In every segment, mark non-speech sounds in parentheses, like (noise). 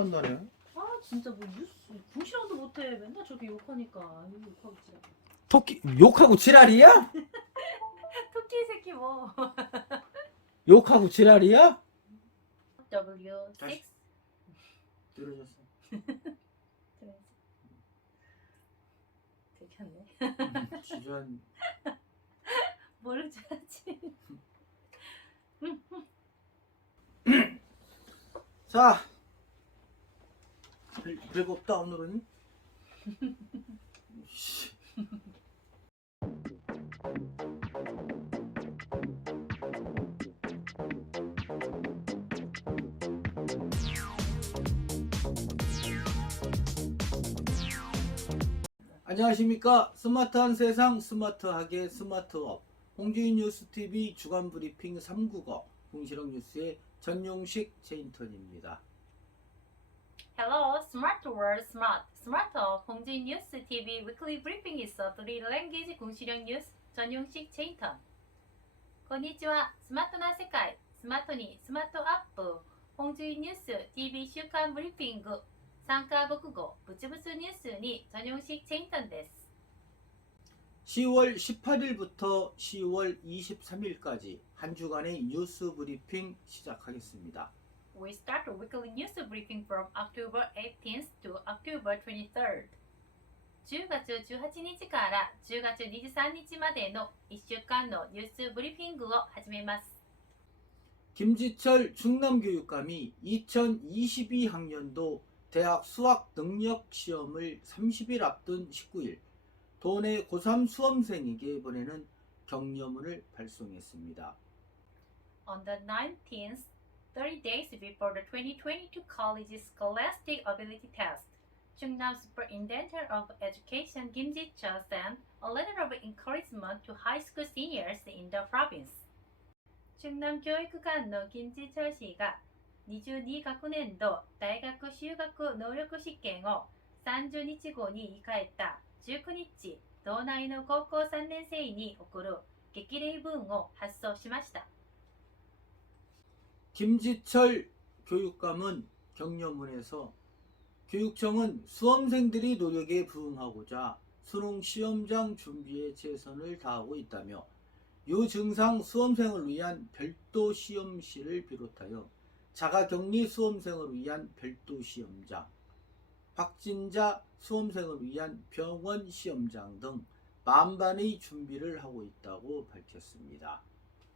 한다네. 아 진짜 뭐 뉴스 궁시렁도 못해 맨날 저렇게 욕하니까 아유, 욕하고 지랄 토끼 욕하고 지랄이야? (laughs) 토끼 새끼 뭐 (laughs) 욕하고 지랄이야? W6 다시. 떨어졌어. 들켰네 지전 모를 줄 알았지 자 별, 별거 없다 오늘은. 씨. 안녕하십니까 스마트한 세상 스마트하게 스마트업 홍주인 뉴스TV 주간 브리핑 3국어 홍실영 뉴스의 전용식 제인턴입니다. Hello, Smart World Smart. 스마트업 홍진 뉴스 TV 위클리 브리핑 있어 우리 랭귀지 공시력 뉴스 전용식 체인턴. 건니치와 스마트 나 세계 스마트니 스마트 아프 홍진 뉴스 TV 슈칸 브리핑 参加国語 부츠부츠 뉴스に 전용식 체인턴 です. 10월 18일부터 10월 23일까지 한 주간의 뉴스 브리핑 시작하겠습니다. We start a weekly news briefing from October 18th to October 23rd. 10月18日から10月23日までの1週間のニュースブリーフィングを始めます。 김지철 충남교육감이 2022학년도 대학 수학 능력 시험을 30일 앞둔 19일 도내 고3 수험생에게 보내는 격려문을 발송했습니다. On the 19th, 30 days before the 2022 College Scholastic Ability Test, Chungnam Superintendent of Education Kim Ji-chul sent a letter of encouragement to high school seniors in the province. 충남教育館の金地長氏が22学年度大学修学能力試験を30日後に言い換えた19日道内の高校3年生に送る激励文を発送しました。 김지철 교육감은 격려문에서 교육청은 수험생들이 노력에 부응하고자 수능 시험장 준비에 최선을 다하고 있다며 요 증상 수험생을 위한 별도 시험실을 비롯하여 자가격리 수험생을 위한 별도 시험장, 확진자 수험생을 위한 병원 시험장 등 만반의 준비를 하고 있다고 밝혔습니다.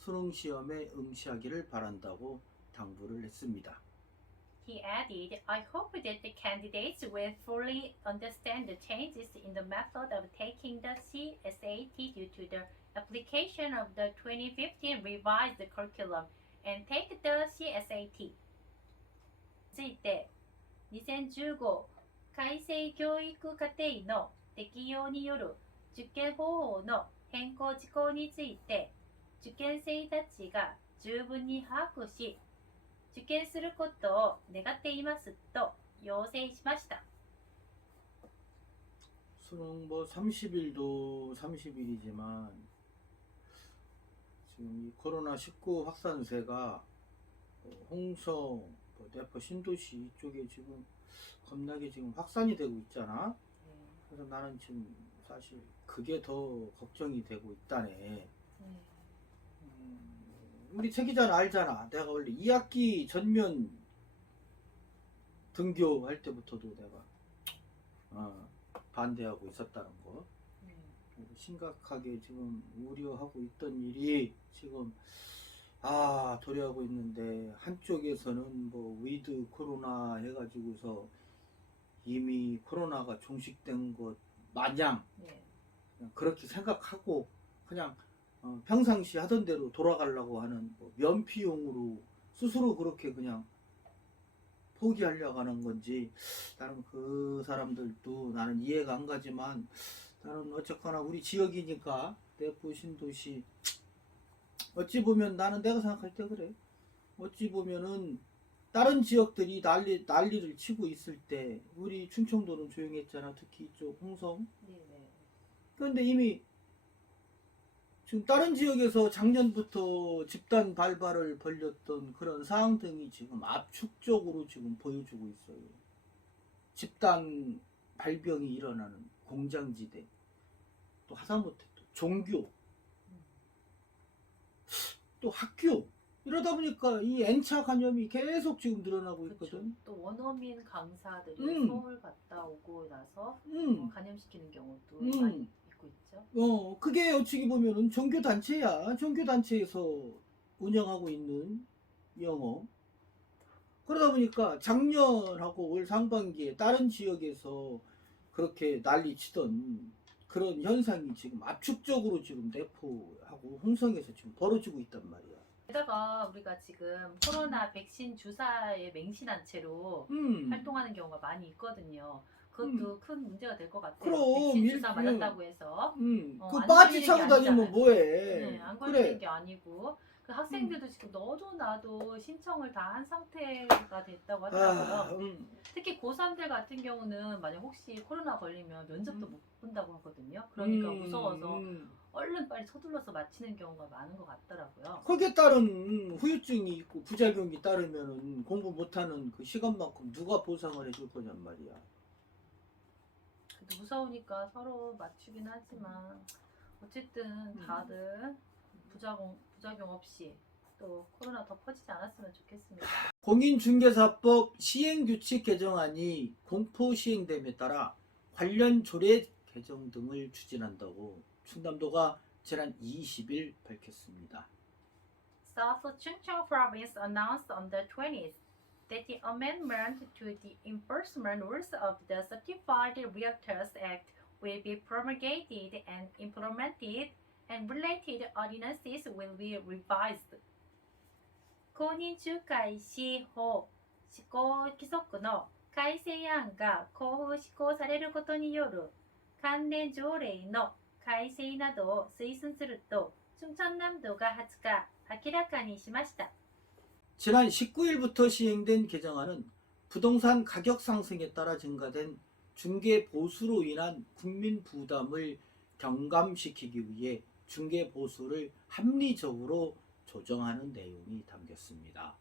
수능 시험에 응시하기를 바란다고 당부를 했습니다. He added, I hope that the candidates will fully understand the changes in the method of taking the CSAT due to the application of the 2015 revised curriculum and take the CSAT. ついて2015改正教育課程の適用による受験方法の変更事項について 受験生たちが十分に把握し受験することを願っていますと要請しました。 수능 뭐 30일도 30일이지만 지금 이 코로나 19 확산세가 어, 홍성, 뭐 대포 신도시 이쪽에 지금 겁나게 지금 확산이 되고 있잖아. 그래서 나는 지금 사실 그게 더 걱정이 되고 있다네. 음, 우리 새 기자는 알잖아. 내가 원래 2학기 전면 등교할 때부터도 내가 어, 반대하고 있었다는 거 네. 심각하게 지금 우려하고 있던 일이 지금 아 도래하고 있는데 한쪽에서는 뭐 위드 코로나 해가지고서 이미 코로나가 종식된 것 마냥 네. 그냥 그렇게 생각하고 그냥 어, 평상시 하던 대로 돌아가려고 하는 뭐 면피용으로 스스로 그렇게 그냥 포기하려고 하는 건지 나는 그 사람들도 나는 이해가 안 가지만 나는 어쨌거나 우리 지역이니까 대포 신도시 어찌 보면 나는 내가 생각할 때 그래 어찌 보면은 다른 지역들이 난리 난리를 치고 있을 때 우리 충청도는 조용했잖아 특히 이쪽 홍성 네. 네. 그런데 이미 지금 다른 지역에서 작년부터 집단 발발을 벌렸던 그런 상황 등이 지금 압축적으로 지금 보여주고 있어요. 집단 발병이 일어나는 공장지대, 또 하다못해 또 종교, 또 학교 이러다 보니까 이 N차 감염이 계속 지금 늘어나고. 있거든. 또 원어민 강사들이 음. 서울 갔다 오고 나서 음. 어, 감염시키는 경우도 음. 많이 있고 있죠. 어, 그게 어찌 보면은 종교단체야. 종교단체에서 운영하고 있는 영어. 그러다 보니까 작년하고 올 상반기에 다른 지역에서 그렇게 난리 치던 그런 현상이 지금 압축적으로 지금 내포하고 홍성에서 지금 벌어지고 있단 말이야. 게다가 우리가 지금 코로나 백신 주사에 맹신한 채로 음. 활동하는 경우가 많이 있거든요. 그것도 큰 문제가 될 것 같아요. 그럼, 백신 주사 이렇게- 맞았다고 해서 음. 어, 그안 바지 걸리는 차고 게 다니면. 뭐해. 네, 안 걸리는 그래. 음. 게 아니고 그 학생들도 지금 너도 나도 신청을 다 한 상태가 됐다고 하더라고요. 아, 음. 특히 고3들 같은 경우는 만약 혹시 코로나 걸리면 면접도 음. 못 본다고 하거든요. 그러니까 음, 무서워서 음. 얼른 빨리 서둘러서 마치는 경우가 많은 것 같더라고요. 거기에 따른 후유증이 있고 부작용이 따르면은 공부 못하는 그 시간만큼 누가 보상을 해줄 거냔 말이야. 무서우니까 서로 맞추긴 하지만 어쨌든 음. 다들 부작용 부작용 없이 또 코로나 더 퍼지지 않았으면 좋겠습니다. 공인중개사법 시행규칙 개정안이 공포 시행됨에 따라 관련 조례 개정 등을 추진한다고 충남도가 지난 20일 밝혔습니다. South Chungcheong Province announced on the 20th that the amendment to the enforcement rules of the Certified Realtors Act will be promulgated and implemented, and related ordinances will be revised. 公認仲介司法施行規則の改正案が交付施行されることによる関連条例の改正などを推進すると 충청남도가 20日明らかにしました。 지난 19일부터 시행된 개정안은 부동산 가격 상승에 따라 증가된 중개 보수로 인한 국민 부담을 경감시키기 위해 중개 보수를 합리적으로 조정하는 내용이 담겼습니다.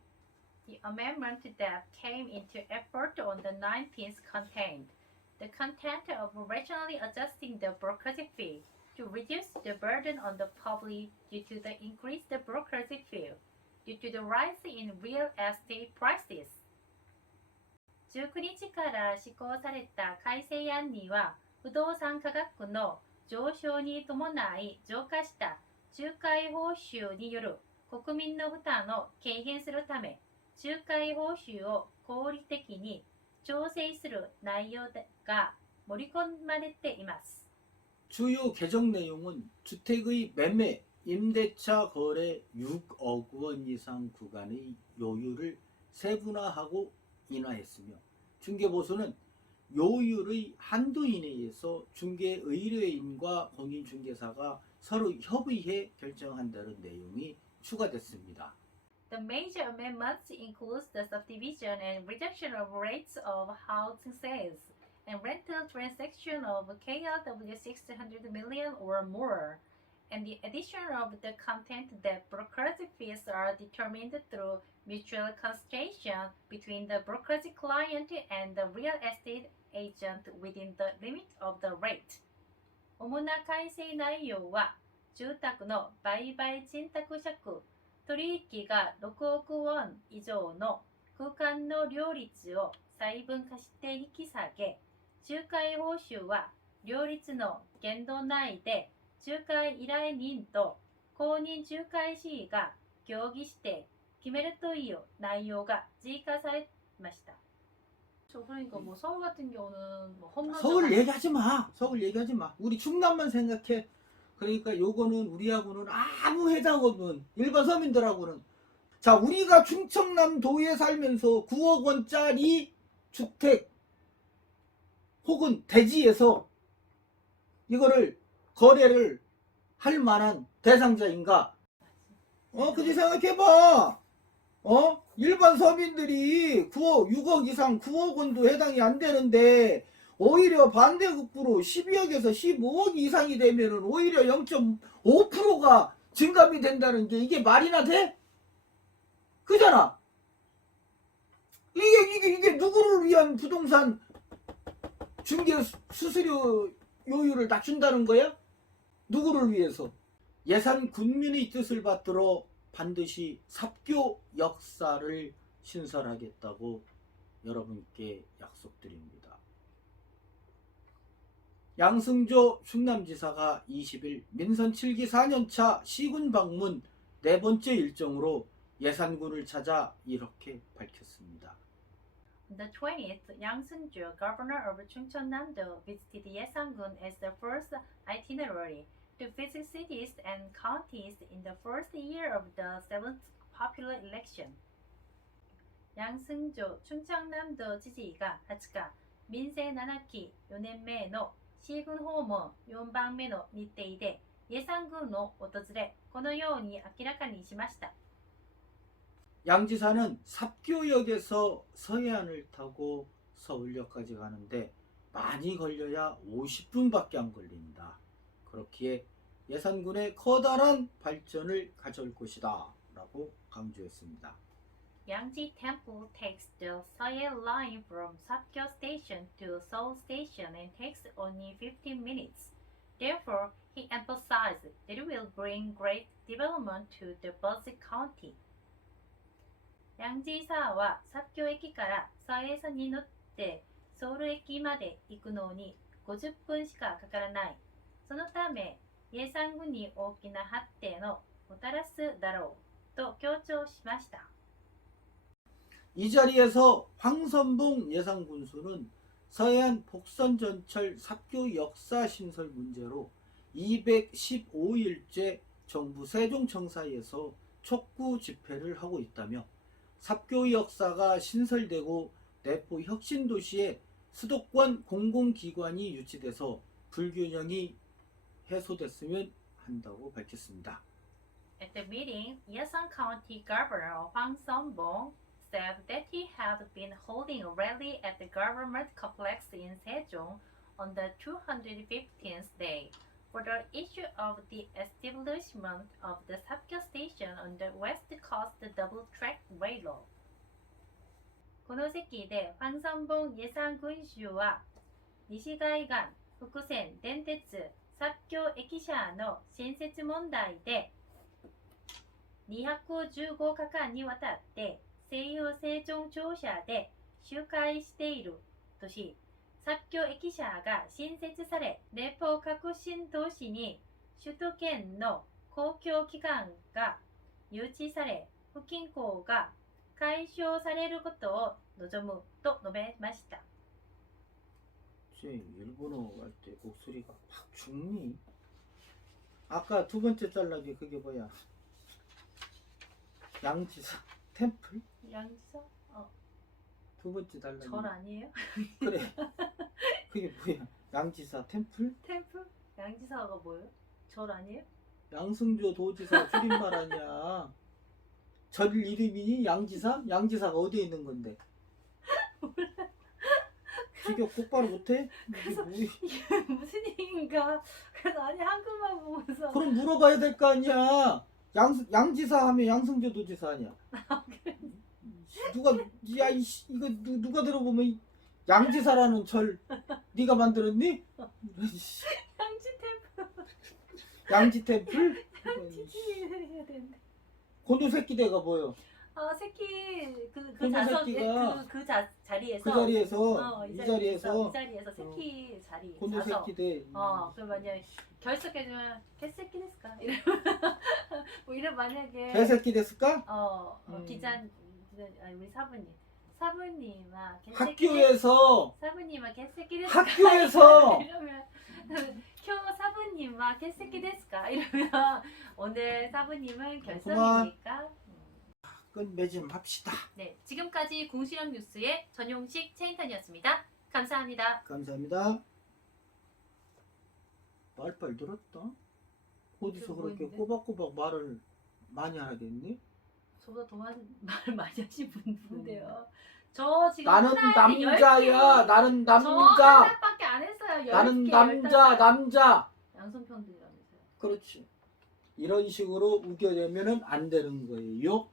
The amendment that came into effect on the 19th contained the content of rationally adjusting the brokerage fee to reduce the burden on the public due to the increased brokerage fee due to the rise in real estate prices. 19日から施行された改正案には不動産価格の上昇に伴い増加した仲介報酬による国民の負担を軽減するため仲介報酬を合理的に調整する内容が盛り込まれています。 주요 개정 내용은 주택의 매매, 임대차 거래 6억 원 이상 구간의 요율을 세분화하고 인하했으며 중개보수는 요율의 한도 이내에서 중개 의뢰인과 공인중개사가 서로 협의해 결정한다는 내용이 추가됐습니다. The major amendments include the subdivision and reduction of rates of housing sales and rental transaction of KLW 600 million or more, and the addition of the content that brokerage fees are determined through mutual consultation between the brokerage client and the real estate agent within the limit of the rate. 主な改正内容は住宅の売買賃貸借取引が6億ウォン以上の空間の両立を細分化して引き下げ仲介報酬は両立の限度内で 仲介依頼人と公認仲介士が協議して決めるという内容が追加されました。저 그러니까 뭐 서울 같은 경우는 뭐 홈런 서울 얘기하지 마. 서울 얘기하지 마. 우리 충남만 생각해. 그러니까 요거는 우리하고는 아무 해당 없는 일반 서민들하고는 자 우리가 충청남도에 살면서 9억 원짜리 주택 혹은 대지에서 이거를 거래를 할 만한 대상자인가? 어, 그지 생각해봐. 어? 일반 서민들이 9억, 6억 이상 9억 원도 해당이 안 되는데 오히려 반대급부로 12억에서 15억 이상이 되면은 오히려 0.5%가 증감이 된다는 게 이게 말이나 돼? 그잖아. 이게 이게 이게 누구를 위한 부동산 중개 수- 수수료 요율을 낮춘다는 거야? 누구를 위해서? 예산 군민의 뜻을 받들어 반드시 삽교 역사를 신설하겠다고 여러분께 약속드립니다. 양승조 충남지사가 20일 민선 7기 4년차 시군 방문 네 번째 일정으로 예산군을 찾아 이렇게 밝혔습니다. The 20th, Yang Seung-ju, governor of Chungcheon-namdo, visited Yesangun as the first itinerary to visit cities and counties in the first year of the seventh popular election. ヤンスンジョチュンチャンナムド知事が20日、民政7期4年目のシー軍訪問4番目の日程で、イェサン郡を訪れ、このように明らかにしました。 양 지사는 삽교역에서 서해안을 타고 서울역까지 가는데 많이 걸려야 50분밖에 안 걸린다. 그렇기에 예산군의 커다란 발전을 가져올 것이다. 라고 강조했습니다. Yangji Temple takes the Seoul line from Sapkyo Station to Seoul Station and takes only 15 minutes. Therefore, he emphasized that it will bring great development to the Boise County. ヤンジーサーはサプキョ駅からサエサに乗ってソウル駅まで行くのに50分しかかからない。 そのため、イェサン郡に大きな発展をもたらすだろうと強調しました。 이 자리에서 황선봉 예상군수는 서해안 복선전철 삽교 역사 신설 문제로 215일째 정부 세종청사에서 촉구 집회를 하고 있다며 삽교 역사가 신설되고 내포 혁신도시에 수도권 공공기관이 유치돼서 불균형이 해소됐으면 한다고 밝혔습니다. At the meeting, Yesan County Governor Hwang Song-bong said that he had been holding a rally at the government complex in Sejong on the 215th day for the issue of the establishment of the Sapkyo Station on the West Coast Double-Track Railroad. この席でファン・ソンボン・イェサン軍州は西海岸複線電鉄 サプキョ駅舎の新設問題で215日間にわたって西洋成長庁舎で集会しているとし、作協駅舎が新設され、連邦革新都市に首都圏の公共機関が誘致され、不均衡が解消されることを望むと述べました。 쟤 일본어 할 때 목소리가 팍 죽니? 아까 두 번째 잘라기 그게 뭐야? 양지사 템플? 양지서? 어, 두 번째 달라기 절 아니에요? (laughs) 그래 그게 뭐야? 양지사 템플? 템플? 양지사가 뭐예요? 절 아니에요? 양승조 도지사 줄임말 아니야 절 이름이 양지사? 양지사가 어디에 있는 건데? 직역 똑바로 못해? 그래서- 뭐야? 이게 (laughs) 무슨 얘기인가? 그래서 아니 한글만 보면서 그럼 물어봐야 될 거 아니야. 양 양지사 하면 양승조 도지사 아니야. 누가 야 이 씨 이거 누, 누가 들어보면 이 양지사라는 절 네가 만들었니? 이씨, (laughs) 양지 템플 양지 템플? 양지 템플 해야 되는데 고두 새끼 대가 뭐요? 어, 새끼 그, 그 자석 새끼가 그, 그 자, 자리에서 그 자리에서 어, 이이 자리에서 자리에서 이 자리에서 새끼 자리 곤도 자석 새끼 돼. 어, 그 만약 결석해주면 개새끼 됐을까? (laughs) 이러면 뭐 이런 만약에 개새끼 됐을까? 어, 어 음. 기자 아니, 우리 사부님 사부님아 개새끼 학교에서 사부님아 개새끼 됐을까? 학교에서 (laughs) 이러면 교 사부님아 개새끼 됐을까? 이러면 오늘 사부님은 결석이니까 끝맺음 합시다. 네 지금까지 공시영 뉴스의 전용식 체인턴이었습니다. 감사합니다. 감사합니다. 말빨 들었다. 어디서 뭐 그렇게? 꼬박꼬박 말을 많이 하겠니? 저보다 더 많은 (laughs) 말 많이 하신 분 누군데요? 저 지금 나는 남자야. 개. 나는 저 남자. 하나밖에 안 했어요. 열 나는 개, 남자, 열다섯. 남자. 양손평등이라면서요. 그렇지. 이런 식으로 우겨내면은 안 되는 거예요.